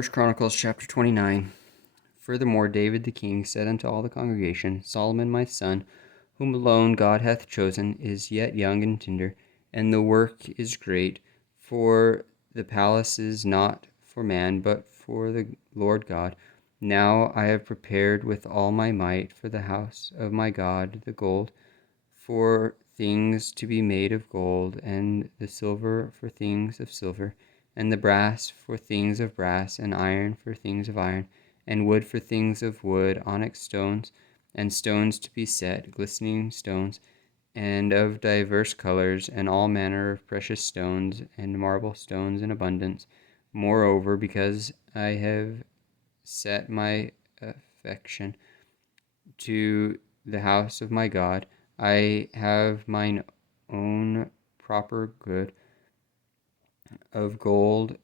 Chronicles chapter 29. Furthermore, David the king said unto all the congregation, Solomon my son, whom alone God hath chosen, is yet young and tender, and the work is great, for the palace is not for man, but for the Lord God. Now I have prepared with all my might for the house of my God the gold, for things to be made of gold, and the silver for things of silver, and the brass for things of brass, and iron for things of iron, and wood for things of wood, onyx stones, and stones to be set, glistening stones, and of divers colors, and all manner of precious stones, and marble stones in abundance. Moreover, because I have set my affection to the house of my God, I have mine own proper good of gold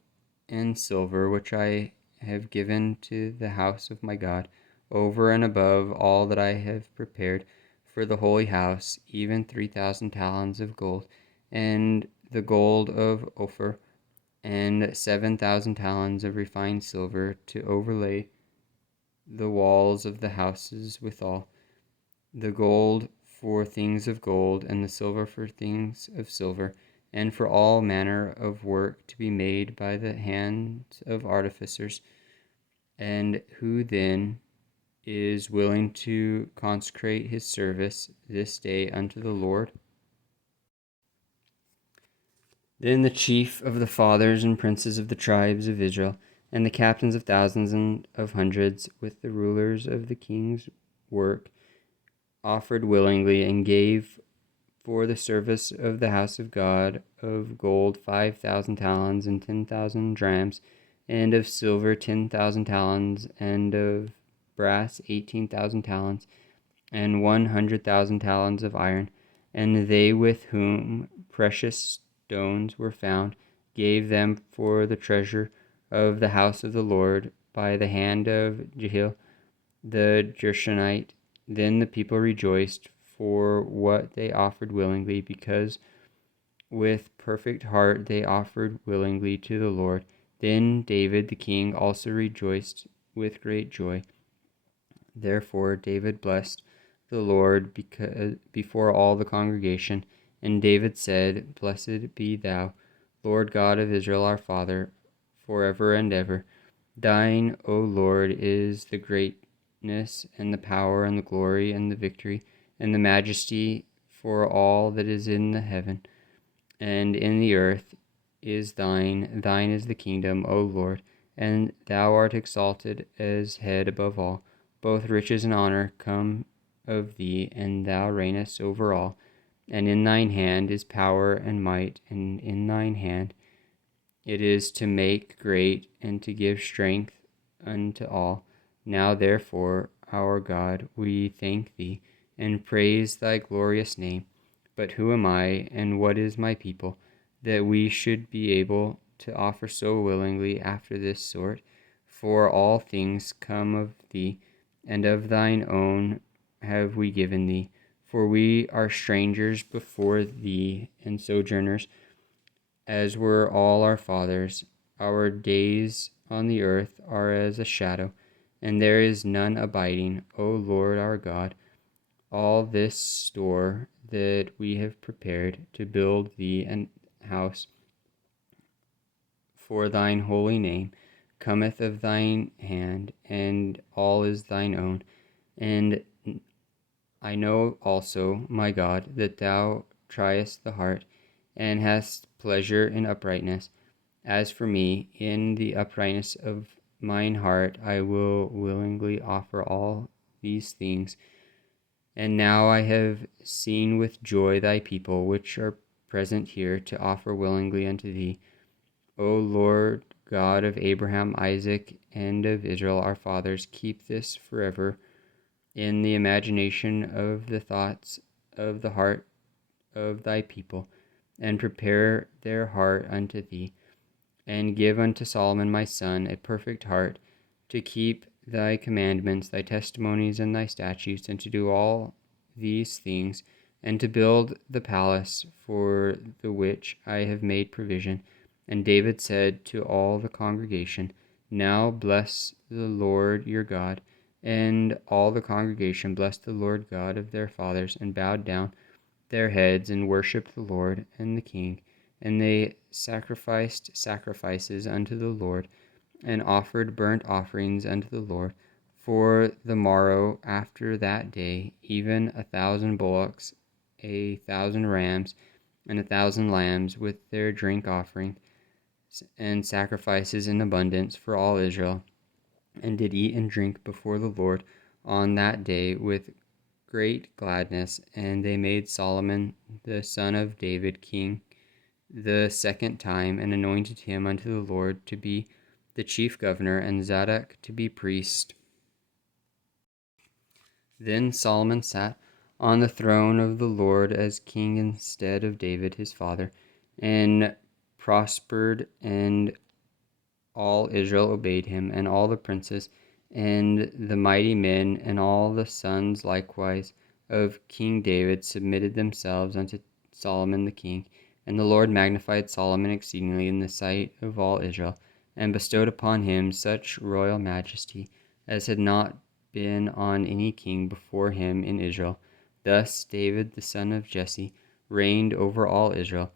and silver, which I have given to the house of my God, over and above all that I have prepared for the holy house, even 3,000 talents of gold, and the gold of Ophir, and 7,000 talents of refined silver, to overlay the walls of the houses withal, the gold for things of gold, and the silver for things of silver, and for all manner of work to be made by the hands of artificers. And who then is willing to consecrate his service this day unto the Lord? Then the chief of the fathers and princes of the tribes of Israel, and the captains of thousands and of hundreds, with the rulers of the king's work, offered willingly, and gave for the service of the house of God of gold 5,000 talents, and 10,000 drams, and of silver 10,000 talents, and of brass 18,000 talents, and 100,000 talents of iron. And they with whom precious stones were found gave them for the treasure of the house of the Lord by the hand of Jehiel the Gershonite. Then the people rejoiced for what they offered willingly, because with perfect heart they offered willingly to the Lord. Then David the king also rejoiced with great joy. Therefore David blessed the Lord before all the congregation. And David said, Blessed be thou, Lord God of Israel our Father, forever and ever. Thine, O Lord, is the greatness, and the power, and the glory, and the victory, and the majesty, for all that is in the heaven and in the earth is thine. Thine is the kingdom, O Lord, and thou art exalted as head above all. Both riches and honor come of thee, and thou reignest over all. And in thine hand is power and might, and in thine hand it is to make great and to give strength unto all. Now therefore, our God, we thank thee, and praise thy glorious name. But who am I, and what is my people, that we should be able to offer so willingly after this sort? For all things come of thee, and of thine own have we given thee. For we are strangers before thee, and sojourners, as were all our fathers. Our days on the earth are as a shadow, and there is none abiding. O Lord our God, all this store that we have prepared to build thee an house for thine holy name cometh of thine hand, and all is thine own. And I know also, my God, that thou triest the heart, and hast pleasure in uprightness. As for me, in the uprightness of mine heart I will willingly offer all these things. And now I have seen with joy thy people, which are present here, to offer willingly unto thee. O Lord God of Abraham, Isaac, and of Israel our fathers, keep this forever in the imagination of the thoughts of the heart of thy people, and prepare their heart unto thee, and give unto Solomon my son a perfect heart, to keep thy commandments, thy testimonies, and thy statutes, and to do all these things, and to build the palace for the which I have made provision. And David said to all the congregation, Now bless the Lord your God. And all the congregation blessed the Lord God of their fathers, and bowed down their heads and worshipped the Lord and the king. And they sacrificed sacrifices unto the Lord, and offered burnt offerings unto the Lord. For the morrow after that day, even 1,000 bullocks, 1,000 rams, and 1,000 lambs, with their drink offering, and sacrifices in abundance for all Israel, and did eat and drink before the Lord on that day with great gladness. And they made Solomon the son of David king the second time, and anointed him unto the Lord to be the chief governor, and Zadok to be priest. Then Solomon sat on the throne of the Lord as king instead of David his father, and prospered, and all Israel obeyed him, and all the princes, and the mighty men, and all the sons likewise of King David submitted themselves unto Solomon the king. And the Lord magnified Solomon exceedingly in the sight of all Israel, and bestowed upon him such royal majesty as had not been on any king before him in Israel. Thus David the son of Jesse reigned over all Israel.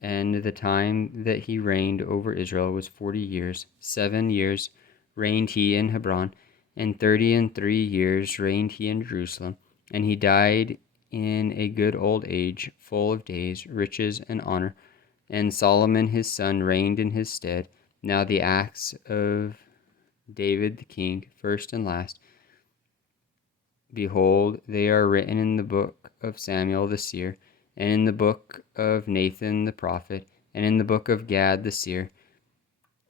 And the time that he reigned over Israel was 40 years. 7 years reigned he in Hebron, and 30 and 3 years reigned he in Jerusalem. And he died in a good old age, full of days, riches, and honor. And Solomon his son reigned in his stead. Now the acts of David the king, first and last, behold, they are written in the book of Samuel the seer, and in the book of Nathan the prophet, and in the book of Gad the seer,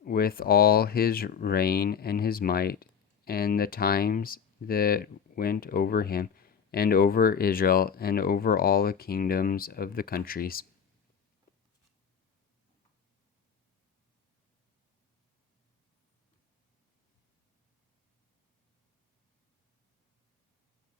with all his reign and his might, and the times that went over him, and over Israel, and over all the kingdoms of the countries.